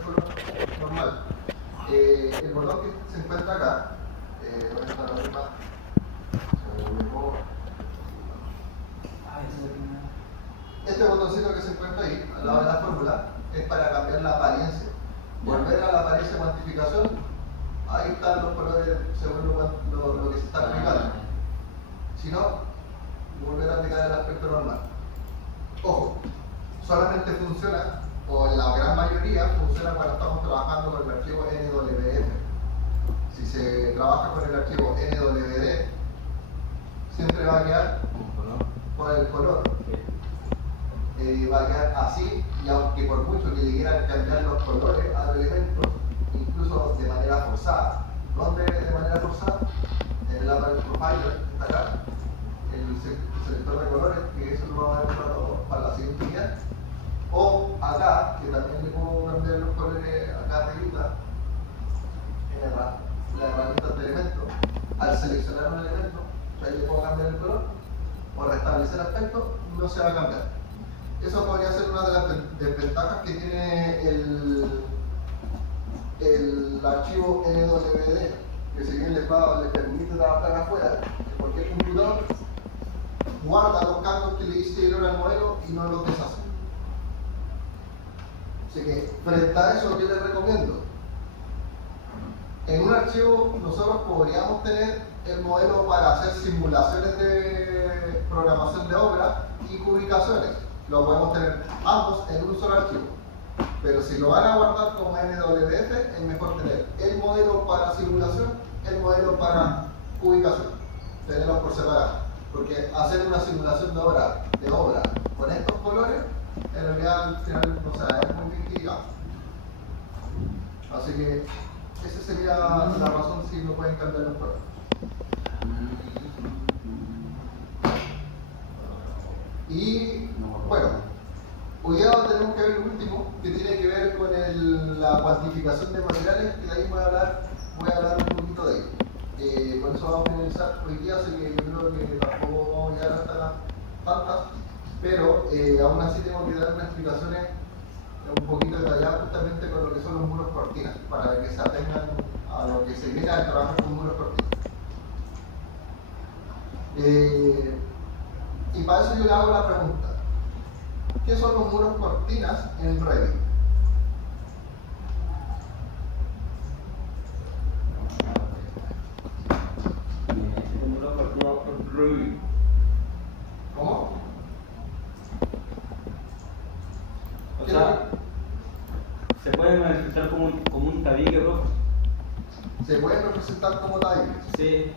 el color normal. El botón que se encuentra acá, ¿dónde está la misma? Este botoncito que se encuentra ahí, al lado de la fórmula, es para cambiar la apariencia. Volver a la apariencia de cuantificación, ahí están los colores según lo que se está aplicando. Si no, volver a aplicar el aspecto normal. Ojo, solamente funciona, o en la gran mayoría, funciona cuando estamos trabajando con el archivo NWF. Si se trabaja con el archivo NWD, siempre va a quedar con el color. Va a quedar así, y aunque por mucho que le quieran cambiar los colores a los elementos, incluso de manera forzada, ¿dónde de manera forzada? En el Apple Profiler, está acá, el selector de colores, que eso lo vamos a ver para la siguiente unidad, o acá, que también le puedo cambiar los colores acá arriba, en la herramienta de elementos. Al seleccionar un elemento, ahí le puedo cambiar el color, o restablecer aspecto, no se va a cambiar. Eso podría ser una de las desventajas que tiene el archivo NWD, que si bien les permite trabajar afuera, porque el computador guarda los cambios que le hicieron al modelo y no los deshace. Así que, frente a eso, ¿qué les recomiendo? En un archivo nosotros podríamos tener el modelo para hacer simulaciones de programación de obra y cubicaciones. Lo podemos tener ambos en un solo archivo. Pero si lo van a guardar como NWF, es mejor tener el modelo para simulación, el modelo para ubicación. Tenerlos por separado. Porque hacer una simulación de obra con estos colores, en realidad al final no es muy bien. Así que esa sería la razón si no pueden cambiar los colores. Y bueno, hoy día tenemos que ver el último, que tiene que ver con la cuantificación de materiales, que de ahí voy a hablar un poquito de ello. Con eso vamos a finalizar hoy día, así que yo creo que tampoco vamos a llegar hasta las tantas, pero aún así tengo que dar unas explicaciones un poquito detalladas justamente con lo que son los muros cortinas, para que se atengan a lo que se viene al trabajar con muros cortinas. Y para eso yo le hago la pregunta: ¿qué son los muros cortinas en Revit? ¿Cómo? O sea, ¿se pueden manifestar como un tabique rojo? ¿Se pueden representar como tabiques? Sí.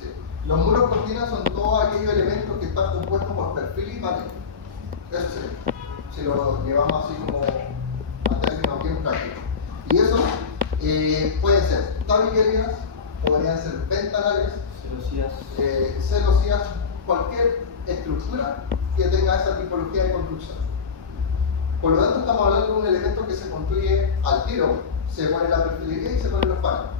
Sí. Los muros cortinas son todos aquellos elementos que están compuestos por perfil y panel. Eso sí, si lo llevamos así como a términos bien prácticos. Y eso pueden ser tabiquerías, podrían ser ventanales, celosías, cualquier estructura que tenga esa tipología de construcción. Por lo tanto, estamos hablando de un elemento que se construye al tiro, se pone la perfilería y se ponen los paneles.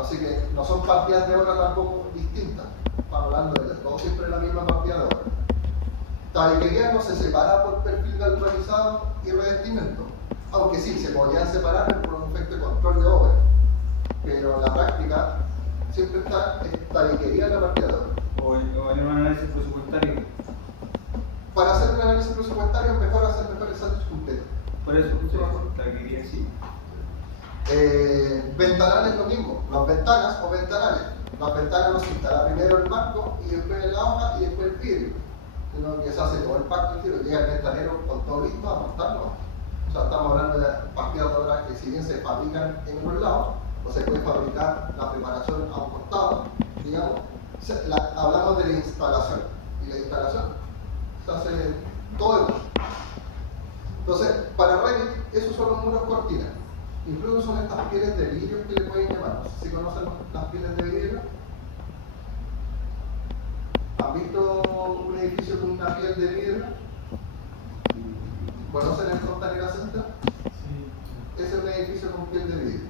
Así que no son partidas de obra tampoco distintas, estamos hablando de todo siempre la misma partida de obra. Tabiquería no se separa por perfil galvanizado y revestimiento, aunque sí, se podrían separar por un efecto de control de obra, pero en la práctica siempre está tabiquería en la partida de obra. O en un análisis presupuestario. Para hacer un análisis presupuestario es mejor hacer el sándwich completo. Por eso, tabiquería sí. Ventanal es lo mismo, las ventanas o ventanales. Las ventanas no se instala primero el marco y después la hoja y después el vidrio, sino que se hace todo el pacto entero, llega el ventanero con todo listo a montarlo. O sea, estamos hablando de partidas de obras que si bien se fabrican en un lado, o se puede fabricar la preparación a un costado, digamos, hablamos de la instalación, y la instalación se hace todo el mundo. Entonces, para Revit, esos son los muros cortinas. Incluso son estas pieles de vidrio que le pueden llamar. No sé si conocen las pieles de vidrio. ¿Han visto un edificio con una piel de vidrio? ¿Conocen el Costanera Center? Sí. Ese es un edificio con piel de vidrio.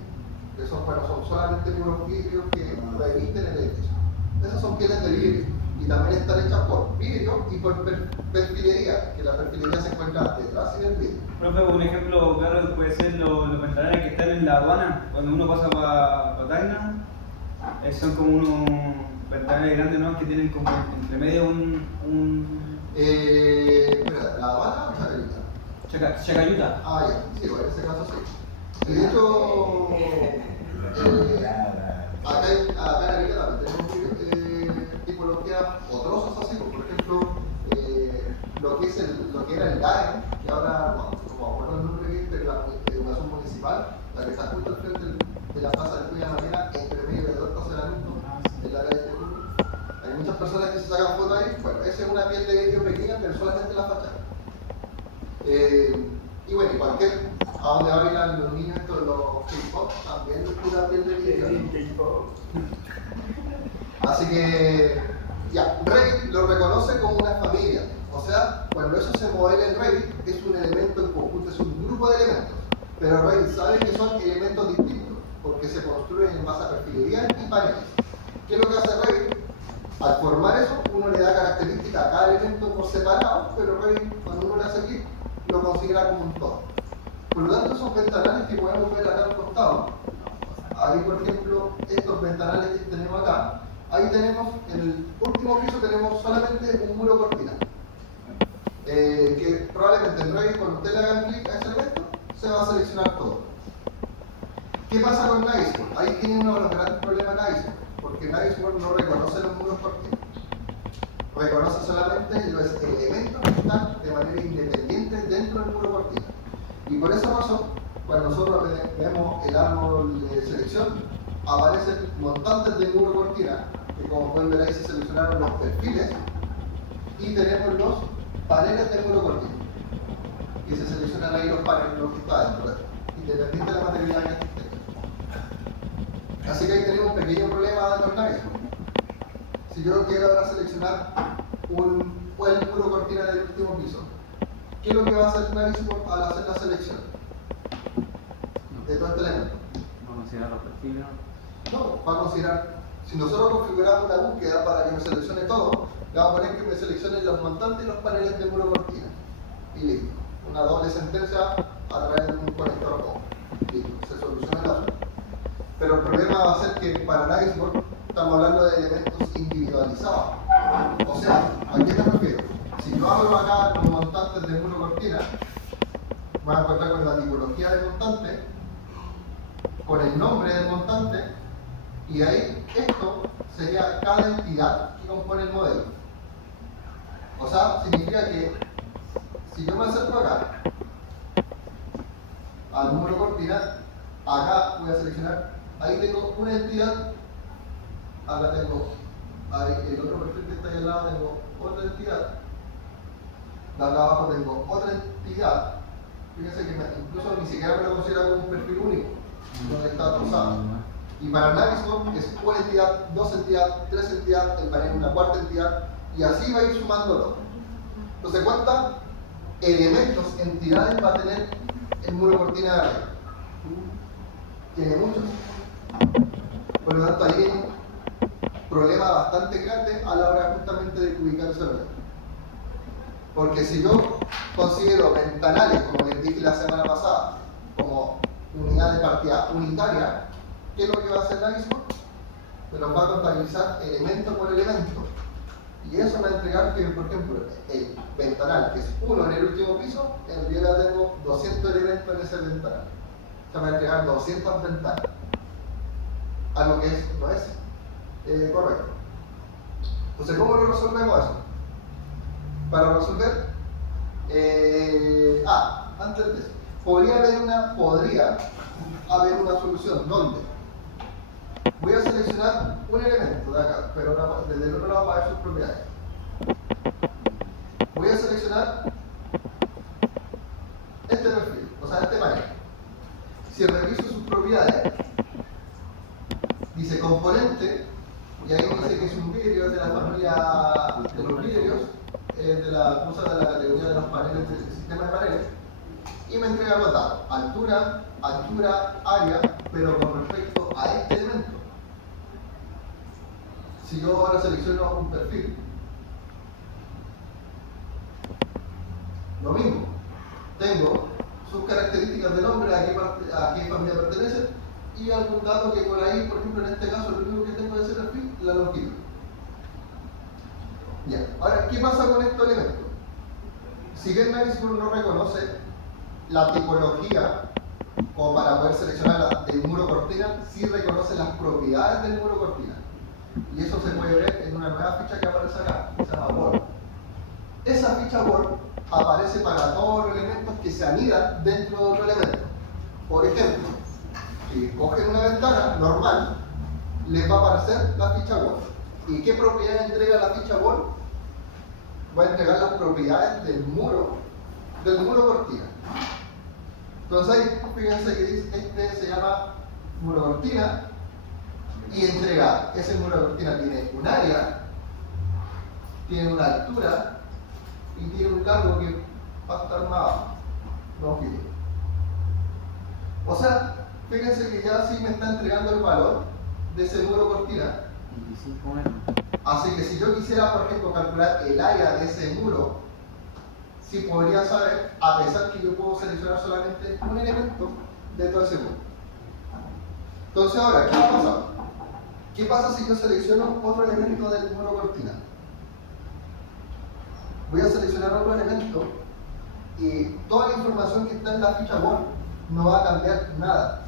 Que son solamente puros vidrios que revisten el edificio. Esas son pieles de vidrio. Y también están hechas por vidrio y por perfilería, que la perfilería se encuentra detrás y del vidrio. Profe, un ejemplo claro puede ser la aduana, cuando uno pasa para Tacna, son como unos ventanales grandes, ¿no? Que tienen como entre medio Espera, ¿la aduana o Chacarita? Chacayuta. Ah, ya, sí, bueno, en ese caso sí. Y de hecho, acá en Arica también tenemos tipologías o trozos así, por ejemplo, lo que era el DAE, que ahora, no, como acuerdo el nombre que es, pero la educación municipal, la que está justo al frente de la plaza del Cuya Marina, entre medio de dos estacionamientos, en la área de Temuco. Hay muchas personas que se sacan fotos ahí. Bueno, esa es una piel de vidrio pequeña, pero solamente la fachada. Y bueno, a donde bailan los niños estos de los K-pop, también es pura piel de vidrio. Así que, ya, Revit lo reconoce como una familia. O sea, cuando eso se modela en Revit, es un elemento en conjunto, es un grupo de elementos. Pero Revit sabe que son elementos distintos, porque se construyen en base a perfilería y paneles. ¿Qué es lo que hace Revit? Al formar eso, uno le da características a cada elemento por separado, pero Revit, cuando uno le hace clic, lo considera como un todo. Por lo tanto, esos ventanales que podemos ver acá al costado, ahí por ejemplo, estos ventanales que tenemos acá, ahí tenemos, en el último piso tenemos solamente un muro cortina. Que probablemente en Revit, cuando usted le haga clic a ese elemento, se va a seleccionar todo. ¿Qué pasa con Navisworks? Ahí tiene uno de los grandes problemas Navisworks, porque Navisworks no reconoce los muros cortinas. Reconoce solamente los elementos que están de manera independiente dentro del muro cortina. Y por esa razón, cuando nosotros vemos el árbol de selección, aparecen montantes de muro cortina, que como pueden ver ahí se seleccionaron los perfiles, y tenemos los paneles de muro cortina. Y se seleccionan ahí los paneles, los que están dentro, independiente de la materialidad que esté. Así que ahí tenemos un pequeño problema de los Navisworks. Si yo quiero ahora seleccionar el muro cortina del último piso, ¿qué es lo que va a hacer Navisworks al hacer la selección de todo este elemento? No considera los perfiles. No, va a considerar, si nosotros configuramos una búsqueda para que me seleccione todo, le vamos a poner que me seleccione los montantes y los paneles de muro cortina. Y listo. Una doble sentencia a través de un conector COM. Listo, se soluciona el asunto. Pero el problema va a ser que para Navisworks estamos hablando de elementos individualizados. O sea, ¿a qué me refiero? Si yo abro acá los montantes de muro cortina, voy a encontrar con la tipología del montante, con el nombre del montante, y de ahí esto sería cada entidad que compone el modelo. O sea, significa que si yo me acerco acá al muro cortina, acá voy a seleccionar, ahí tengo una entidad, acá tengo ahí el otro perfil que está ahí al lado, tengo otra entidad, de acá abajo tengo otra entidad. Fíjense que incluso ni siquiera me lo considera como un perfil único, donde está trozado. Y para Navisworks es una entidad, dos entidades, tres entidades, el panel una cuarta entidad, y así va a ir sumándolo. Entonces, ¿cuántos elementos, entidades va a tener el muro cortina de la red? Tiene muchos. Por lo tanto, ahí hay un problema bastante grande a la hora justamente de ubicar ese elemento. Porque si yo considero ventanales, como les dije la semana pasada, como unidad de partida unitaria, ¿qué es lo que va a hacer Navisworks? Me los va a contabilizar elemento por elemento. Y eso me va a entregar que, por ejemplo, el ventanal, que es uno en el último piso, en realidad tengo 200 elementos en ese ventanal. O sea, me va a entregar 200 ventanas. Algo que no es correcto. Entonces, ¿cómo lo resolvemos eso? Para resolver, antes de eso, podría haber una solución donde voy a seleccionar un elemento de acá, pero desde el otro lado para ver sus propiedades. Voy a seleccionar este perfil, o sea, este panel. Si reviso sus propiedades, dice componente, y ahí dice que es un vidrio de la familia de los vidrios, de la categoría de los paneles del sistema de paneles, y me entrega los datos, altura, área, pero con respecto a este elemento. Si yo ahora selecciono un perfil, lo mismo, tengo sus características del hombre, a qué familia pertenece, y algún dato que por ahí, por ejemplo, en este caso, lo único que tengo de ese perfil, la longitud. Bien, ahora, ¿qué pasa con estos elementos? Si bien Navisworks no reconoce la tipología como para poder seleccionar del muro cortina, sí reconoce las propiedades del muro cortina. Y eso se puede ver en una nueva ficha que aparece acá, que se llama Word. Esa ficha Word aparece para todos los elementos que se anidan dentro de otro elemento. Por ejemplo, si cogen una ventana normal, les va a aparecer la ficha Word. ¿Y qué propiedad entrega la ficha Word? Va a entregar las propiedades del muro cortina. Entonces ahí, fíjense que dice, este se llama muro cortina y entrega. Ese muro cortina tiene un área, tiene una altura y tiene un largo que va a estar más abajo. O sea, fíjense que ya sí me está entregando el valor de ese muro cortina. 25 metros. Así que si yo quisiera, por ejemplo, calcular el área de ese muro, sí podría saber, a pesar que yo puedo seleccionar solamente un elemento de todo ese muro. Entonces ahora, ¿qué va a pasar? ¿Qué pasa si yo selecciono otro elemento del muro cortina? Voy a seleccionar otro elemento y toda la información que está en la ficha Word no va a cambiar nada.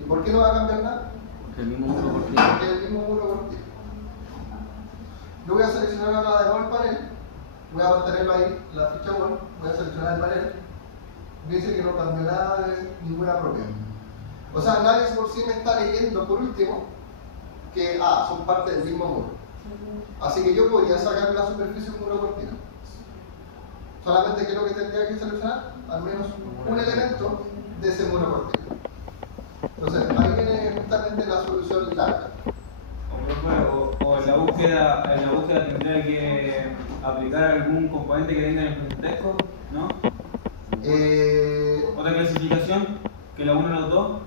¿Y por qué no va a cambiar nada? Porque el mismo muro cortina. Porque el mismo muro cortina. Yo voy a seleccionar ahora de nuevo el panel, voy a mantenerlo ahí, la ficha Word, voy a seleccionar el panel, me dice que no cambió nada de ninguna propiedad. O sea, Navisworks sí me está leyendo por último que son parte del mismo muro. Así que yo podría sacar la superficie de un muro cortina. Solamente que lo que tendría que seleccionar, al menos un elemento de ese muro cortina. Entonces, ahí viene justamente la solución larga. O en la búsqueda tendría que aplicar algún componente que tenga en el presentexto, ¿no? Otra clasificación que la une a los dos.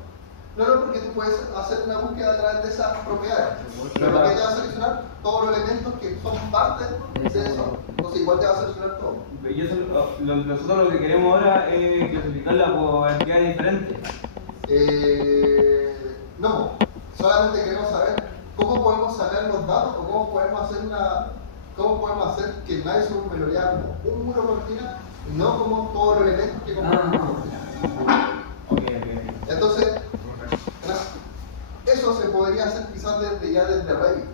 No, porque tú puedes hacer una búsqueda a través de esas propiedades. Pero ¿qué te va a seleccionar? Todos los elementos que son parte de eso. Entonces igual te va a seleccionar todo. Y eso, nosotros lo que queremos ahora es clasificarla por entidades diferentes. No, solamente queremos saber cómo podemos sacar los datos o cómo podemos hacer que Navisworks me lo lea como un muro cortina y no como todos los elementos que componen un muro cortina. Okay. Entonces, eso se podría hacer quizás desde Revit,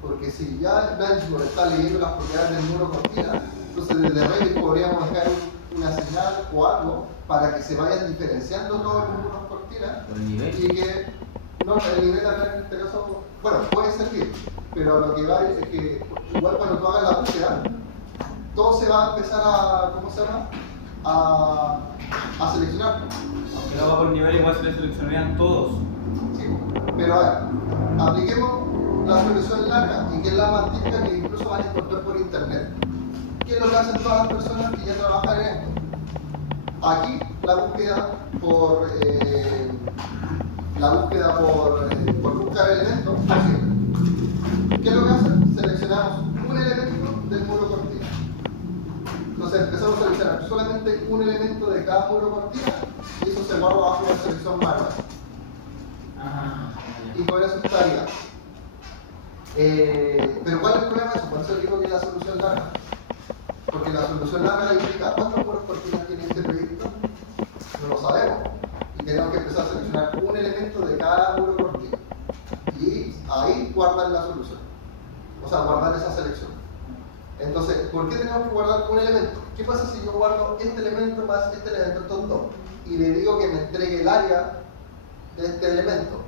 porque si ya Navisworks está leyendo las propiedades del muro cortina, entonces desde Revit podríamos dejar una señal o algo para que se vayan diferenciando todos los muros cortina Por el nivel. y que no, el nivel acá en este caso, bueno, puede servir, pero lo que va es que igual cuando tú hagas la búsqueda, todo se va a empezar a, ¿cómo se llama? A seleccionar. Aunque no va por nivel, igual se le seleccionarían todos. Sí, pero a ver, apliquemos la solución larga y que es la más típica que incluso van a encontrar por internet. ¿Qué es lo que hacen todas las personas que ya trabajan en esto? Aquí la búsqueda por buscar elementos posible. ¿Qué es lo que hacen? Seleccionamos un elemento del muro cortina. Entonces empezamos a seleccionar solamente un elemento de cada muro cortina y eso se guarda bajo la selección manual. Y con eso estaría. Pero ¿cuál es el problema de eso? Por eso digo que es la solución larga. Porque la solución larga implica cuántos muros cortinas tiene este proyecto, no lo sabemos. Y tenemos que empezar a seleccionar un elemento de cada muro cortina. Y ahí guardar la solución. O sea, guardar esa selección. Entonces, ¿por qué tenemos que guardar un elemento? ¿Qué pasa si yo guardo este elemento más este elemento, estos dos? Y le digo que me entregue el área de este elemento.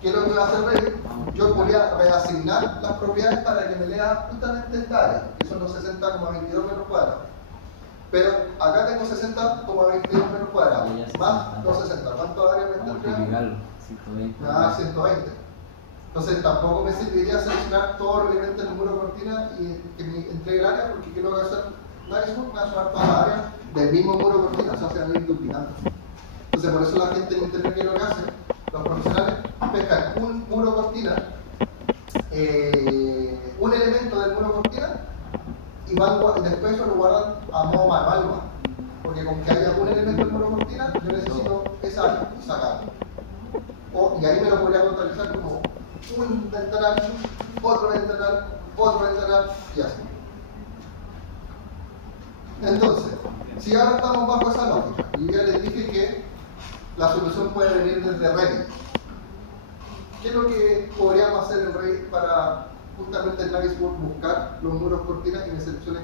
¿Qué es lo que va a hacer Revit? Yo podría reasignar las propiedades para que me lea justamente esta área, que son los 60,22 metros cuadrados. Pero acá tengo 60,22 metros cuadrados, más los 60. ¿Cuánto área me está Vamos a entregando? multiplicarlo. 120. Me da 120. Entonces tampoco me serviría seleccionar todos los elementos del muro cortina y que me entregue el área, porque ¿qué es lo que va a hacer Navisworks? Me va a sumar todas las áreas del mismo muro cortina, o sea, se van a ir duplicando. Entonces por eso la gente en internet, ¿qué es lo que hace? Los profesionales pescan un muro cortina, un elemento del muro cortina y después eso lo guardan a modo manual. Por porque con que haya un elemento en muro cortina, yo necesito esa área y sacarlo. Y ahí me lo podría contabilizar como un ventanal, otro ventanal y así. Entonces, si ahora estamos bajo esa lógica, y ya les dije que la solución puede venir desde Revit, ¿qué es lo que podríamos hacer en Revit para justamente en Navisworks buscar los muros cortinas y me seleccione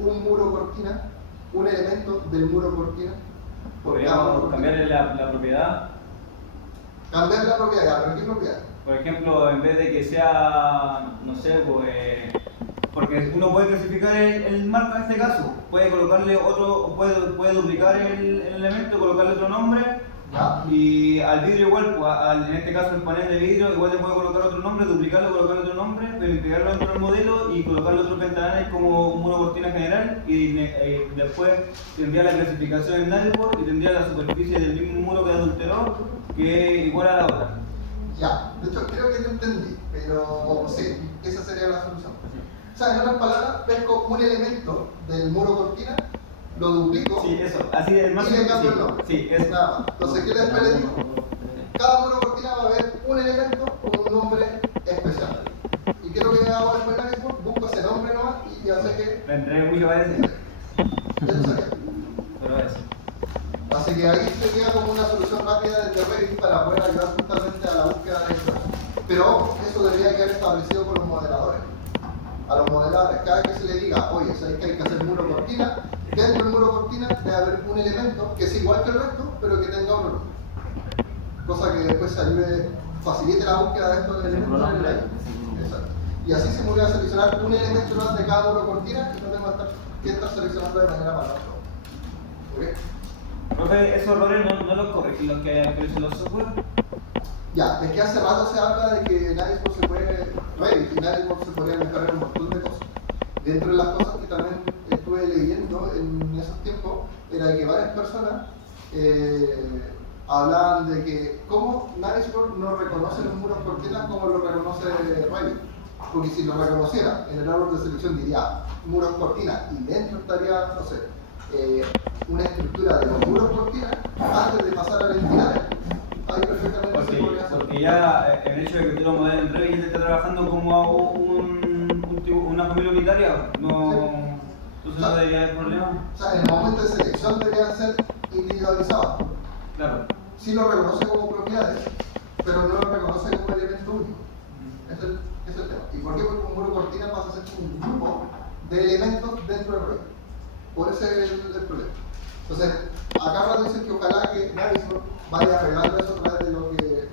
un muro cortina, un elemento del muro cortina? Podríamos cambiarle la propiedad. Cambiar la propiedad, ¿pero qué propiedad? Por ejemplo, en vez de que sea, no sé, porque uno puede clasificar el marco en este caso, puede colocarle otro, puede duplicar el elemento, colocarle otro nombre, ¿Ya? y al vidrio igual, en este caso el panel de vidrio, igual le puede colocar otro nombre, duplicarlo, colocarle otro nombre, pero integrarlo dentro del modelo y colocarle otros ventanales como un muro cortina general, y después tendría la clasificación en Navisworks y tendría la superficie del mismo muro que adulteró, que es igual a la otra. Ya, de hecho creo que lo entendí, pero sí, esa sería la solución. O sea, en otras palabras, pesco un elemento del muro cortina, lo duplico Sí, eso, así es más. y le cambio el nombre. Sí, es Nada más. Entonces, ¿qué después le digo? Cada muro cortina va a haber un elemento con un nombre especial. ¿Y qué es lo que hago después en Navisworks? Busco ese nombre nomás y ya sé que me entregué mucho para decir, eso sería. pero eso. Así que ahí sería como una solución rápida desde Revit para poder ayudar justamente a la búsqueda de eso. Pero ojo, eso debería quedar establecido por los modeladores. A los modeladores, cada vez que se le diga, oye, ¿sabes que hay que hacer muro cortina? Dentro del muro cortina debe haber un elemento que es igual que el resto, pero que tenga otro nombre. Cosa que después se ayude, facilite la búsqueda de estos elementos en el aire. Exacto. Y así se me voy a seleccionar un elemento más de cada muro cortina y no tengo que estar seleccionando de manera manual. ¿Ok? Profe, esos errores no los corrigen los que aparecen los software. Ya, es que hace rato se habla de que Navisworks se puede, Revit y Navisworks se podría mejorar un montón de cosas. Dentro de las cosas que también estuve leyendo en esos tiempos, era que varias personas hablaban de que cómo Navisworks no reconoce los muros cortinas como lo reconoce Revit. Porque si lo reconociera en el árbol de selección diría muros cortinas y dentro estaría, no sé, una estructura de los muros cortinas antes de pasar a la entidad. Ahí perfectamente se podría hacer. Porque ya el hecho de que tú lo modeles en Revit y te esté trabajando como una familia unitaria, no, entonces no debería haber problema. O sea, en el momento de selección deberían ser individualizados. Claro. Sí lo reconoce como propiedades, pero no lo reconoce como elemento único. Ese es el tema. ¿Y por qué? Porque un muro cortina pasa a ser un grupo de elementos dentro del Revit. Por ese es el problema. Entonces, acá rato dicen que ojalá que Navisworks vaya arreglando eso a través de lo que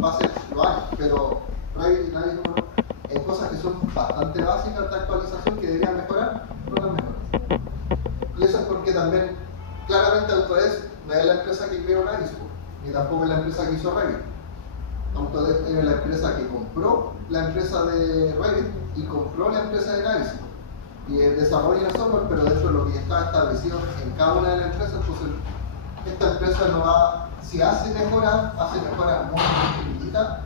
pase los años, pero Revit y Navisworks en cosas que son bastante básicas de actualización que deberían mejorar, no las mejoran. Y eso es porque también, claramente Autodesk no es la empresa que creó Navisworks, ni tampoco es la empresa que hizo Revit. Autodesk es la empresa que compró la empresa de Revit y compró la empresa de Navisworks. Y desarrolla el software, pero dentro de lo que está establecido en cada una de las empresas, entonces esta empresa no va, si hace mejoras muy chiquititas,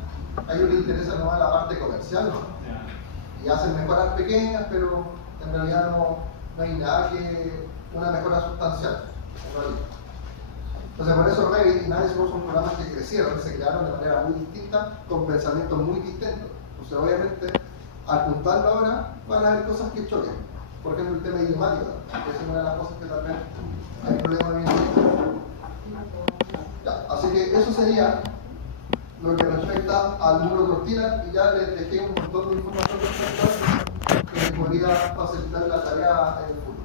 a ellos les interesa nomás la parte comercial, ¿no? Y hacen mejoras pequeñas, pero en realidad no hay nada que una mejora sustancial, en realidad. Entonces por eso Revit y Navisworks son programas que crecieron, se crearon de manera muy distinta, con pensamientos muy distintos. Entonces obviamente, al juntarlo ahora, van a haber cosas que choquen. Por ejemplo, el tema idiomático, que es una de las cosas que también hay problemas bien. Ya, así que eso sería lo que respecta al muro cortina, y ya les dejé un montón de información respecto a eso que les podría facilitar la tarea en el futuro.